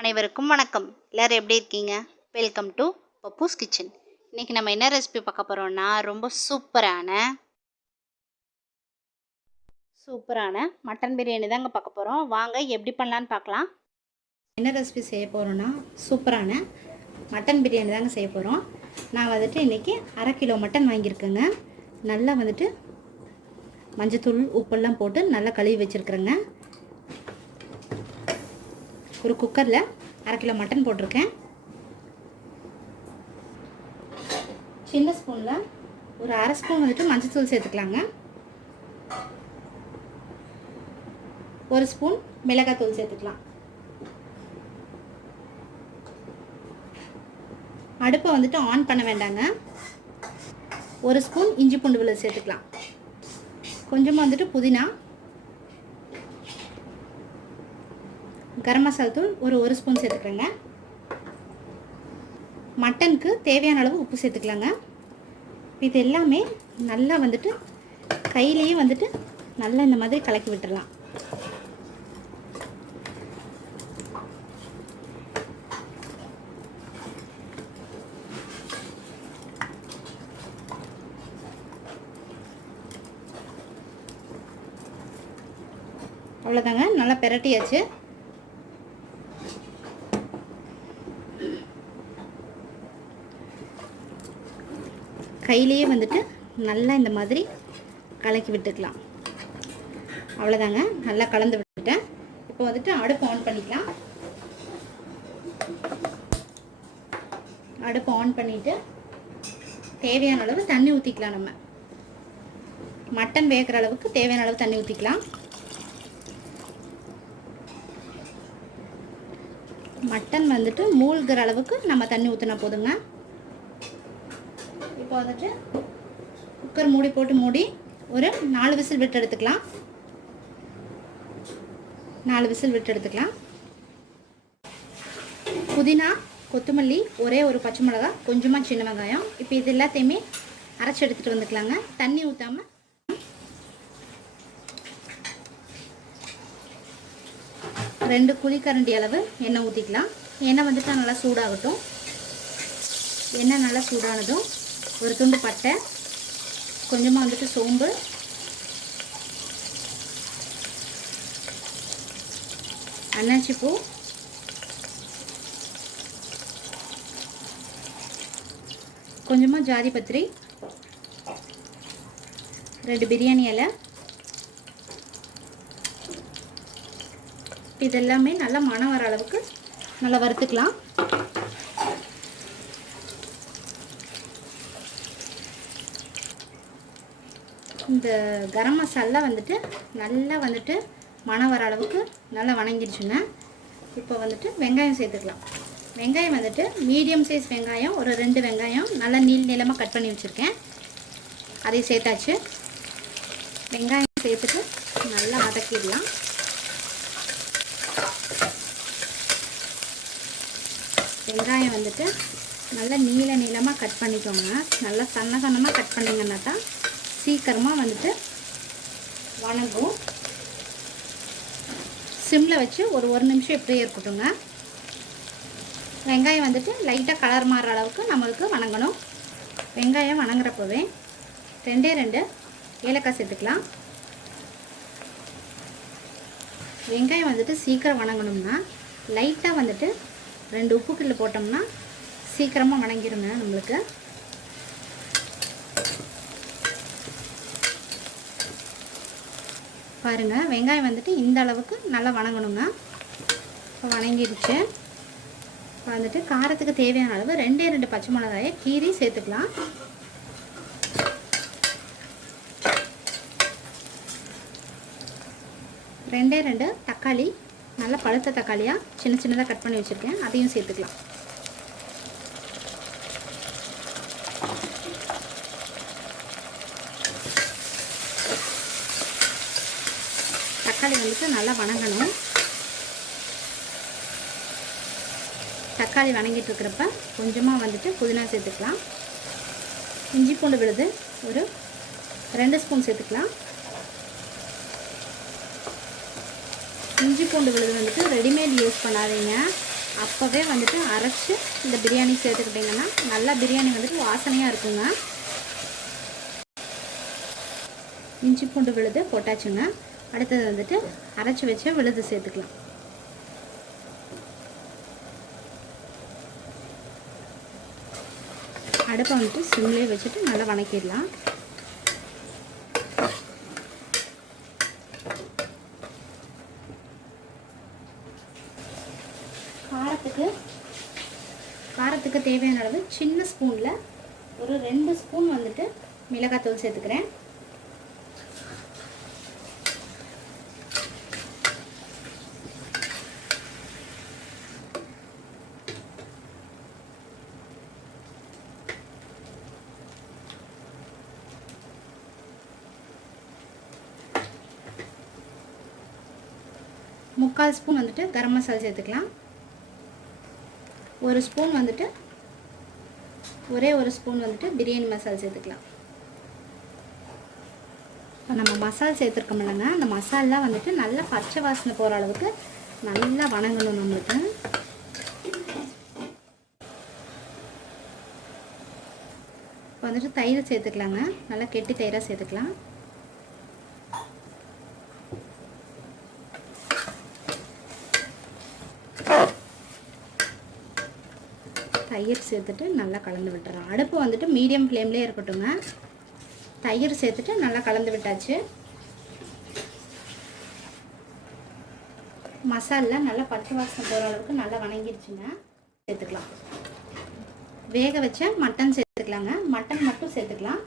அனைவருக்கும் வணக்கம். எல்லோரும் எப்படி இருக்கீங்க? Welcome to Pappu's kitchen. இன்றைக்கி நம்ம என்ன ரெசிபி பார்க்க போகிறோம்னா ரொம்ப சூப்பரான மட்டன் பிரியாணி தாங்க பார்க்க போகிறோம். வாங்க எப்படி பண்ணலான்னு பார்க்கலாம். என்ன ரெசிபி செய்ய போகிறோன்னா சூப்பரான மட்டன் பிரியாணி தாங்க செய்ய போகிறோம். நான் இன்றைக்கி 1/2 கிலோ மட்டன் வாங்கியிருக்கேங்க. நல்லா மஞ்சத்தூள் உப்பெல்லாம் போட்டு நல்லா கழுவி வச்சுருக்குறேங்க. ஒரு குக்கரில் 1/2 கிலோ மட்டன் போட்டிருக்கேன். சின்ன ஸ்பூனில் ஒரு 1/2 ஸ்பூன் மஞ்சத்தூள் சேர்த்துக்கலாங்க. 1 ஸ்பூன் மிளகாத்தூள் சேர்த்துக்கலாம். அடுப்பை ஆன் பண்ண வேண்டாங்க. 1 ஸ்பூன் இஞ்சி பூண்டு விழுது சேர்த்துக்கலாம். கொஞ்சமாக புதினா, கரம் மசாலா தூள் ஒரு ஸ்பூன் சேர்த்துக்கிறேங்க. மட்டனுக்கு தேவையான அளவு உப்பு சேர்த்துக்கலாங்க. இது எல்லாமே நல்லா கையிலேயே நல்லா இந்த மாதிரி கலக்கி விட்டுடலாம். அவ்வளோதாங்க, நல்லா பிரட்டியாச்சு. கையிலேயே நல்லா இந்த மாதிரி கலக்கி விட்டுக்கலாம். அவ்வளோதாங்க, நல்லா கலந்து விட்டுட்டேன். இப்போ அடுப்பு ஆன் பண்ணிக்கலாம். அடுப்பு ஆன் பண்ணிவிட்டு தேவையான அளவு தண்ணி ஊற்றிக்கலாம். நம்ம மட்டன் வேகிற அளவுக்கு தேவையான அளவு தண்ணி ஊற்றிக்கலாம். மட்டன் மூழ்கிற அளவுக்கு நம்ம தண்ணி ஊற்றினா போதுங்க. இப்போ குக்கர் மூடி போட்டு மூடி ஒரு 4 விசில் விட்டு எடுத்துக்கலாம். 4 விசில் விட்டு எடுத்துக்கலாம். புதினா, கொத்தமல்லி, ஒரு பச்சை மிளகாய், கொஞ்சமாக சின்ன வெங்காயம். இப்போ இது எல்லாத்தையுமே அரைச்சி எடுத்துகிட்டு வந்துக்கலாங்க. தண்ணி ஊற்றாமல் 2 குழிக்கரண்டி அளவு எண்ணெய் ஊற்றிக்கலாம். எண்ணெய் நல்லா சூடாகட்டும். எண்ணெய் நல்லா சூடானதும் ஒரு துண்டு பட்டை, கொஞ்சமாக சோம்பு, அன்னாச்சி பூ, கொஞ்சமாக ஜாதி பத்திரி, 2 பிரியாணி இலை. இதெல்லாமே நல்லா மணம் வர அளவுக்கு நல்லா வறுத்துக்கலாம். இந்த கரம் மசாலா நல்லா மணம் வர அளவுக்கு நல்லா வணங்கிடுச்சுங்க. இப்போ வெங்காயம் சேர்த்துக்கலாம். வெங்காயம் மீடியம் சைஸ் வெங்காயம் ஒரு 2 வெங்காயம் நல்லா நீளமாக கட் பண்ணி வச்சுருக்கேன். அதை சேர்த்தாச்சு. வெங்காயம் சேர்த்துட்டு நல்லா வதக்கிடலாம். வெங்காயம் நல்லா நீளமாக கட் பண்ணிக்கோங்க. நல்லா சன்னமாக கட் பண்ணிங்கன்னா தான் சீக்கிரமாக வணங்கும். சிம்மில் வச்சு ஒரு நிமிஷம் எப்படியே இருக்கட்டுங்க. வெங்காயம் லைட்டாக கலர் மாறுற அளவுக்கு நம்மளுக்கு வணங்கணும். வெங்காயம் வணங்குறப்பவே 2 ஏலக்காய் சேர்த்துக்கலாம். வெங்காயம் சீக்கிரம் வணங்கணும்னா லைட்டாக 2 உப்பு கிள்ளு போட்டோம்னா சீக்கிரமாக வணங்கிடுங்க நம்மளுக்கு. பாருங்கள், வெங்காயம் இந்த அளவுக்கு நல்லா வணங்கணுங்க. இப்போ வணங்கிடுச்சு. இப்போ காரத்துக்கு தேவையான அளவு 2 பச்சை மிளகாயை கீரி சேர்த்துக்கலாம். ரெண்டு தக்காளி, நல்லா பழுத்த தக்காளியாக சின்னதாக கட் பண்ணி வச்சுருக்கேன். அதையும் சேர்த்துக்கலாம். தக்காளி நல்லா வணங்கணும். தக்காளி வணங்கிட்டு இருக்கிறப்ப கொஞ்சமாக புதினா சேர்த்துக்கலாம். இஞ்சி பூண்டு விழுது ஒரு 2 ஸ்பூன் சேர்த்துக்கலாம். இஞ்சி பூண்டு விழுது ரெடிமேட் யூஸ் பண்ணாதீங்க. அப்போவே வந்துட்டு அரைச்சி இந்த பிரியாணி சேர்த்துக்கிட்டிங்கன்னா நல்லா பிரியாணி வந்துட்டு வாசனையாக இருக்குங்க. இஞ்சி பூண்டு விழுது போட்டாச்சுங்க. அடுத்தது வந்துட்டு அரைச்சி வச்ச விழுது சேர்த்துக்கலாம். அடுப்பை வந்துட்டு சிம்லேயே வச்சுட்டு நல்லா வணக்கிடலாம். காரத்துக்கு தேவையான அளவு சின்ன ஸ்பூனில் ஒரு 2 ஸ்பூன் வந்துட்டு மிளகாத்தூள் சேர்த்துக்கிறேன். முக்கால் ஸ்பூன் வந்துட்டு கரம் மசாலா சேர்த்துக்கலாம். ஒரு ஸ்பூன் வந்துட்டு ஒரே ஒரு ஸ்பூன் வந்துட்டு பிரியாணி மசாலா சேர்த்துக்கலாம். இப்போ நம்ம மசாலா சேர்த்துருக்கோம் இல்லைங்க, அந்த மசாலா வந்துட்டு நல்லா பச்சை வாசனை போகிற அளவுக்கு நல்லா வணங்கணும் நம்மளுக்கு. இப்போ வந்துட்டு தயிர் சேர்த்துக்கலாங்க. நல்லா கெட்டி தயிராக சேர்த்துக்கலாம். தயிர் சேர்த்துட்டு நல்லா கலந்து விட்டுறோம். அடுப்பு வந்துட்டு மீடியம் ஃப்ளேம்லேயே இருக்கட்டுங்க. தயிர் சேர்த்துட்டு நல்லா கலந்து விட்டாச்சு. மசாலா நல்லா பச்சை வாசனை போகிற அளவுக்கு நல்லா வணங்கிடுச்சுங்க. சேர்த்துக்கலாம். வேக வச்ச மட்டன் சேர்த்துக்கலாங்க. மட்டன் மட்டும் சேர்த்துக்கலாம்.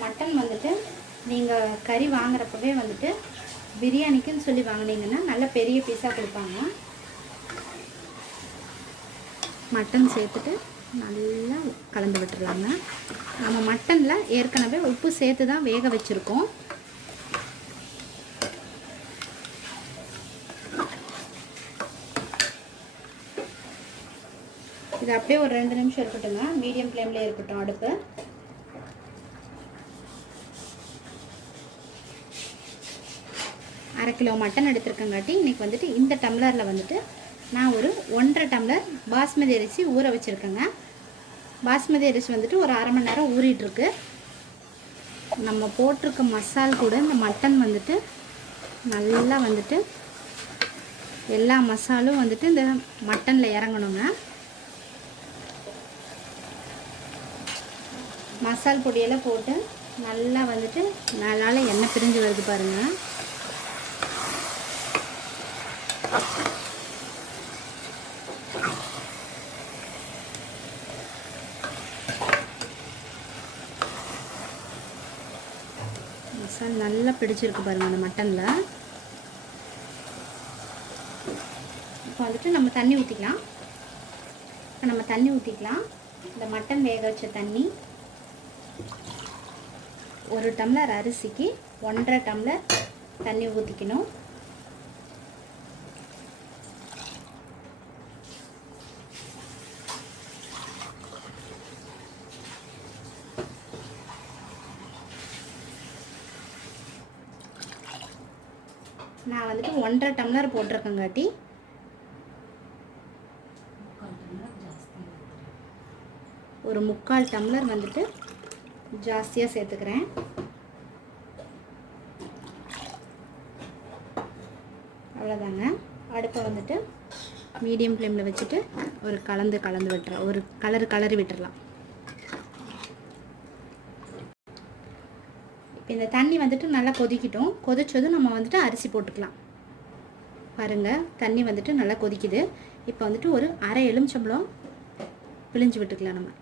மட்டன் வந்துட்டு நீங்கள் கறி வாங்குறப்பவே வந்துட்டு பிரியாணிக்குன்னு சொல்லி வாங்கினீங்கன்னா நல்ல பெரிய பீஸாக கொடுப்பாங்க. மட்டன் சேர்த்துட்டு நல்லா கலந்து விட்டுருலாங்க. நம்ம மட்டனில் ஏற்கனவே உப்பு சேர்த்து தான் வேக வச்சுருக்கோம். இது அப்படியே ஒரு 2 நிமிஷம் இருக்கட்டுங்க. மீடியம் ஃப்ளேம்லேயே இருக்கட்டும் அடுப்பு. அரை கிலோ மட்டன் எடுத்துருக்கங்காட்டி இன்றைக்கி வந்துட்டு இந்த டம்ளரில் வந்துட்டு நான் ஒரு 1.5 டம்ளர் பாஸ்மதி அரிசி ஊற வச்சுருக்கேங்க. பாஸ்மதி அரிசி வந்துட்டு ஒரு அரை மணி நேரம் ஊறிட்டுருக்கு. நம்ம போட்டிருக்க மசால் கூட இந்த மட்டன் வந்துட்டு நல்லா வந்துட்டு எல்லா மசாலும் வந்துட்டு இந்த மட்டனில் இறங்கணுங்க. மசால் பொடியெல்லாம் போட்டு நல்லா வந்துட்டு நல்லா எண்ணெய் பிரிஞ்சு வருது பாருங்கள். மசாலா நல்லா பிடிச்சிருக்கு பாருங்கள் அந்த மட்டனில். இப்போ வந்துட்டு நம்ம தண்ணி ஊற்றிக்கலாம். இந்த மட்டன் வேக வச்ச தண்ணி 1 டம்ளர் அரிசிக்கு 1.5 டம்ளர் தண்ணி ஊற்றிக்கணும். நான் வந்துட்டு 1.5 டம்ளர் போட்டிருக்கங்காட்டி ஒரு 3/4 டம்ளர் வந்துட்டு ஜாஸ்தியாக சேர்த்துக்கிறேன். அவ்வளோதாங்க. அடுப்பை வந்துட்டு மீடியம் ஃப்ளேமில் வச்சுட்டு ஒரு கலந்து விட்டுறேன். ஒரு கலரி விட்டுறலாம். இப்போ இந்த தண்ணி வந்துட்டு நல்லா கொதிக்கட்டும். கொதிச்சதும் நம்ம வந்துட்டு அரிசி போட்டுக்கலாம். பாருங்கள், தண்ணி வந்துட்டு நல்லா கொதிக்குது. இப்போ வந்துட்டு ஒரு அரை எலுமிச்சம்பழம் பிழிஞ்சு விட்டுக்கலாம். நம்ம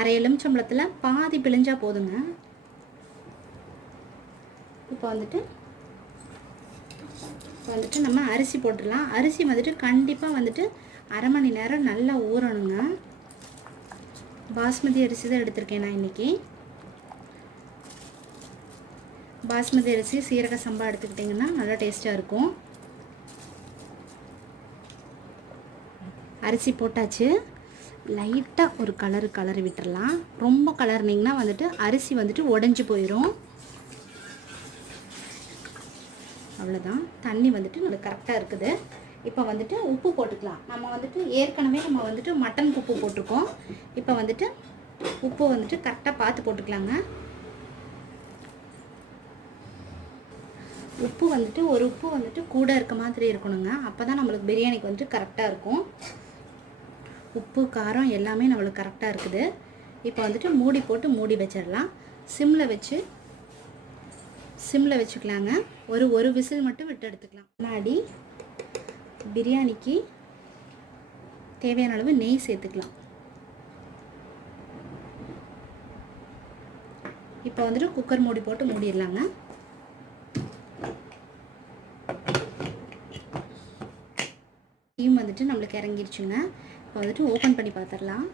அரை எலுமிச்சம்பழத்தில் பாதி பிழிஞ்சால் போதுங்க. இப்போ வந்துட்டு நம்ம அரிசி போட்டுடலாம். அரிசி வந்துட்டு கண்டிப்பாக வந்துட்டு அரை மணி நேரம் நல்லா ஊறணுங்க. பாஸ்மதி அரிசி தான் எடுத்திருக்கேன் நான் இன்றைக்கி. பாஸ்மதி அரிசி சீரக சம்பா எடுத்துக்கிட்டிங்கன்னா நல்லா டேஸ்ட்டாக இருக்கும். அரிசி போட்டாச்சு. லைட்டாக ஒரு கலரி விட்டுறலாம். ரொம்ப கலர்னிங்கன்னா வந்துட்டு அரிசி வந்துட்டு உடஞ்சி போயிடும். அவ்வளோதான். தண்ணி வந்துட்டு நம்மளுக்கு கரெக்டாக இருக்குது. இப்போ வந்துட்டு உப்பு போட்டுக்கலாம். நம்ம வந்துட்டு ஏற்கனவே மட்டன் உப்பு போட்டிருக்கோம். இப்போ வந்துட்டு உப்பு வந்துட்டு கரெக்டாக பார்த்து போட்டுக்கலாங்க. உப்பு வந்துட்டு ஒரு உப்பு வந்துட்டு கூட இருக்க மாதிரி இருக்கணுங்க. அப்போ தான் நம்மளுக்கு பிரியாணிக்கு வந்துட்டு கரெக்டாக இருக்கும். உப்பு காரம் எல்லாமே நம்மளுக்கு கரெக்டாக இருக்குது. இப்போ வந்துட்டு மூடி போட்டு மூடி வச்சிடலாம். சிம்மில் வச்சுக்கலாங்க. ஒரு விசில் மட்டும் விட்டு எடுத்துக்கலாம். முன்னாடி பிரியாணிக்கு தேவையான அளவு நெய் சேர்த்துக்கலாம். இப்போ வந்துட்டு குக்கர் மூடி போட்டு மூடிடலாங்க. டீம் வந்துட்டு நம்மளுக்கு இறங்கிருச்சுங்க. இப்போ வந்துட்டு ஓப்பன் பண்ணி பார்த்துடலாம்.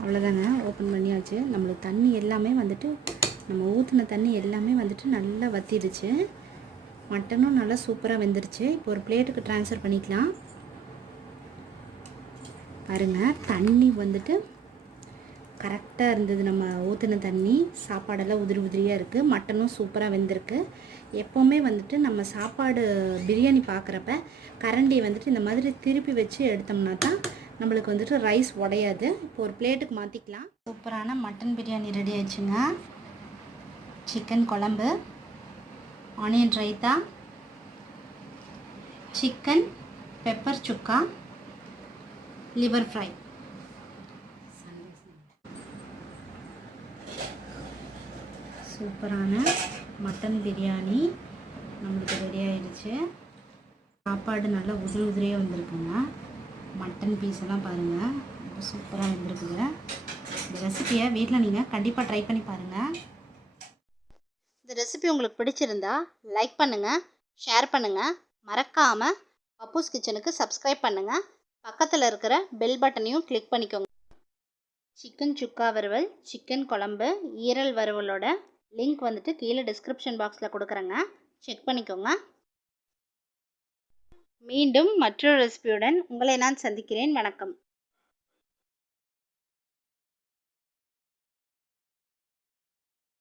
அவ்வளோதாங்க, ஓப்பன் பண்ணியாச்சு. நம்மளுக்கு தண்ணி எல்லாமே வந்துட்டு நம்ம ஊற்றின தண்ணி எல்லாமே வந்துட்டு நல்லா வற்றிடுச்சு. மட்டனும் நல்லா சூப்பராக வெந்துருச்சு. இப்போ ஒரு பிளேட்டுக்கு ட்ரான்ஸ்ஃபர் பண்ணிக்கலாம். பாருங்கள், தண்ணி வந்துட்டு கரெக்டாக இருந்தது. நம்ம ஊற்றின தண்ணி சாப்பாடெல்லாம் உதிரியாக இருக்குது. மட்டனும் சூப்பராக வெந்திருக்கு. எப்போவுமே வந்துட்டு நம்ம சாப்பாடு பிரியாணி பார்க்குறப்ப கரண்டியை வந்துட்டு இந்த மாதிரி திருப்பி வச்சு எடுத்தோம்னா தான் நம்மளுக்கு வந்துட்டு ரைஸ் உடையாது. இப்போ ஒரு பிளேட்டுக்கு மாற்றிக்கலாம். சூப்பரான மட்டன் பிரியாணி ரெடி ஆயிடுச்சுங்க. சிக்கன் குழம்பு, ஆனியன் ரைத்தா, சிக்கன் பெப்பர் சுக்கா, லிவர் ஃப்ரை. சூப்பரான மட்டன் பிரியாணி நம்மளுக்கு ரெடி ஆயிடுச்சு. சாப்பாடு நல்லா உதிரியாக வந்திருக்குங்க. மட்டன் பீஸ் எல்லாம் பாருங்கள், ரொம்ப சூப்பராக வந்திருக்குங்க. இந்த ரெசிபியை வீட்டில் நீங்கள் கண்டிப்பாக ட்ரை பண்ணி பாருங்கள். இந்த ரெசிபி உங்களுக்கு பிடிச்சிருந்தா லைக் பண்ணுங்கள், ஷேர் பண்ணுங்கள். மறக்காமல் பப்பூஸ் கிச்சனுக்கு சப்ஸ்கிரைப் பண்ணுங்கள். பக்கத்தில் இருக்கிற பெல் பட்டனையும் கிளிக் பண்ணிக்கோங்க. சிக்கன் சுக்கா வறுவல், சிக்கன் குழம்பு, ஈரல் வறுவலோட லிங்க் வந்துட்டு கீழே டிஸ்கிரிப்ஷன் பாக்ஸில் கொடுக்குறேங்க, செக் பண்ணிக்கோங்க. மீண்டும் மற்றொரு ரெசிபியுடன் உங்களை நான் சந்திக்கிறேன். வணக்கம்.